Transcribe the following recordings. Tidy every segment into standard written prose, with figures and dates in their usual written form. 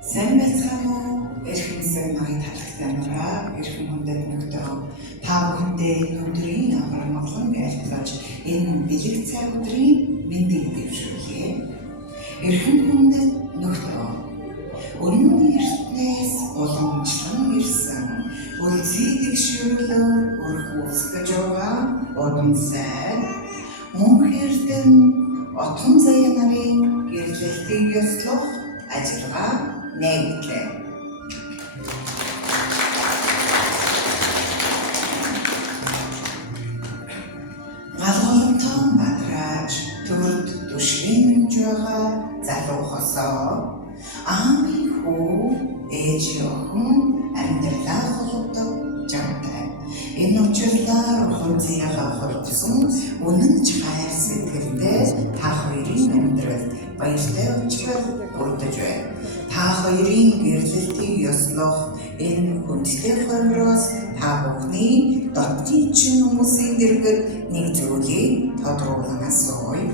Сайн байцгаана уу? Эрхэм сайныг талагтаймаараа эрхэм хүндэт нөхдөд та бүхэндээ өдрийн амар амгалан айлтгаж энэ бэлэг цаг өдрийн мэндийг дэвшүүлье. Эрхэм хүндэт нөхдөд өнөөний ертөнцөөс уламжлан ирсэн үлцийг ширлэн өрхүүлж байгаа одон сайн мөн эрдэн отхон заяа нарын гэрлэлтийг ёслох ажиллагаа нэгтлээ. Галголонтон батраач төрд түшгэнж байгаа залуухасаа аамын хүү ээж охин амьдралаа холбодог жамтай. Энэ учирлаар хөнцөйгөө холбосон үнэн ч хайр сэтгэлтэй та хоёрын амьдралд баяртай учрал бүрдэж байна. Та хоёрын гэрлэлтийг ёслох энэ хүндтэй хойроос та бүхний дотны чин хүмүүсийн дэргэд нэг зүйлийг тодруулан асууя.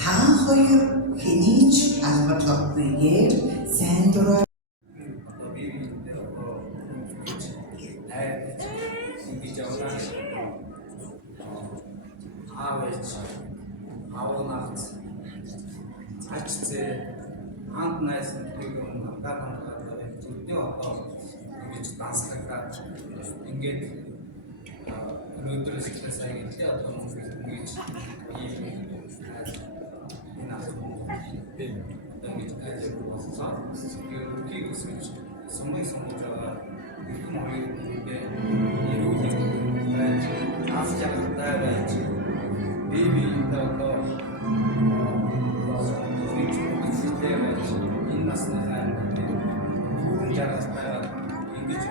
Та хоёр хэний ч албадлахгүйгээр сайн дураар Анд найсан нэг надад зүрхний одоо ингэж данслагаад ингээд өнөөдрөөс ихлэ сайн гэлээ одоо мөн ингэж ийм энэ ингэж ажил болсон. Тэгээд үгүйс сумын байгаа иргэн хоёрын ирүүлэг байж авчаатай байж беби одоо энэ насны хайр бүгд жаргаж байгаа ингэж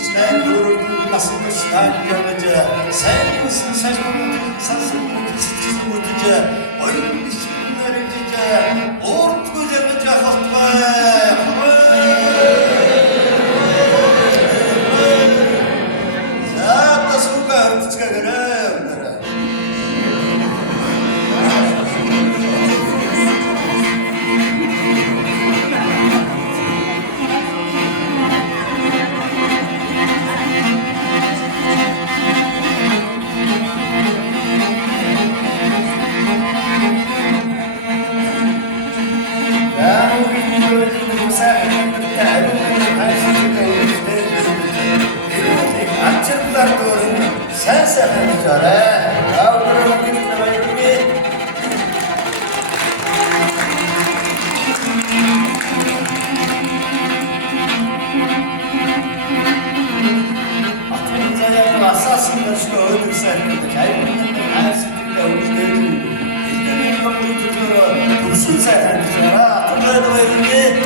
içler doğrulduğu nasıl ısrar yapıcı. Sen misin saçmalama insansın mutsuz mutucu. Oyun isimler edici. Ort güzelce hastaya. Sen nasıl kartışka göre. Sen sefer çare, kavramı gitmeyi gibi. Atımıza yakın asasında şu ödür serpildi. Kaybımında her sıkıntı uçtaydı. İlginin yokluğu tutuyor. Dursun sefer çare, atımda da öyle.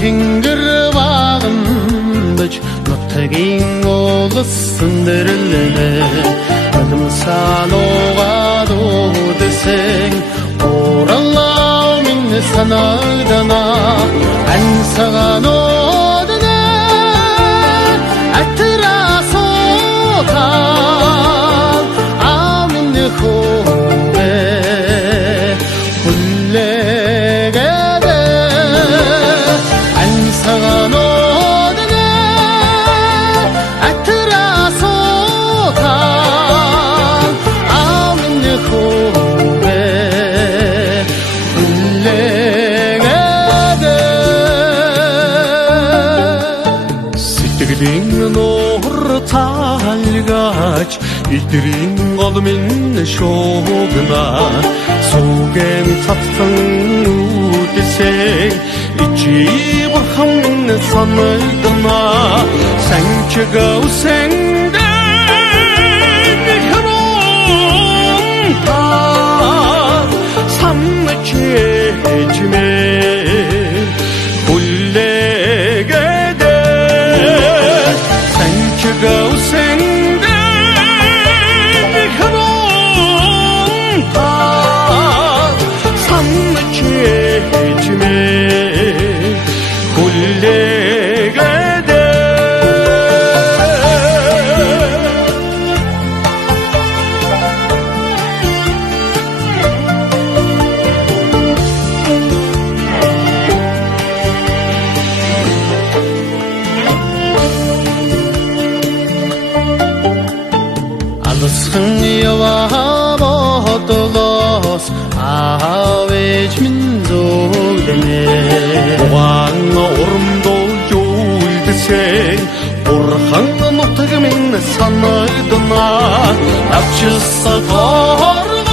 Finger bağımdıç Nöttegin oğlu sındırıldı Adım san oğa doğu deseng Orallah minni sanadana En sağan odana Attıra sotan Aminni hube Sağan odana Attıra sotan Aminni hube Kullegede Siktigdin nur talgaç İdrin olmin şoguna Soğgen tattın desek İçi burhan hamını sanıydına sen çıgavsende mihron tar sanı keçme kullegede sen çıgavsende mihron tar sanı keçme kullegede alısın yava bodolos avej min zogene Oğanı orumda yoldu sen Orhan'ın otağımın sanıydına Yapçısı korga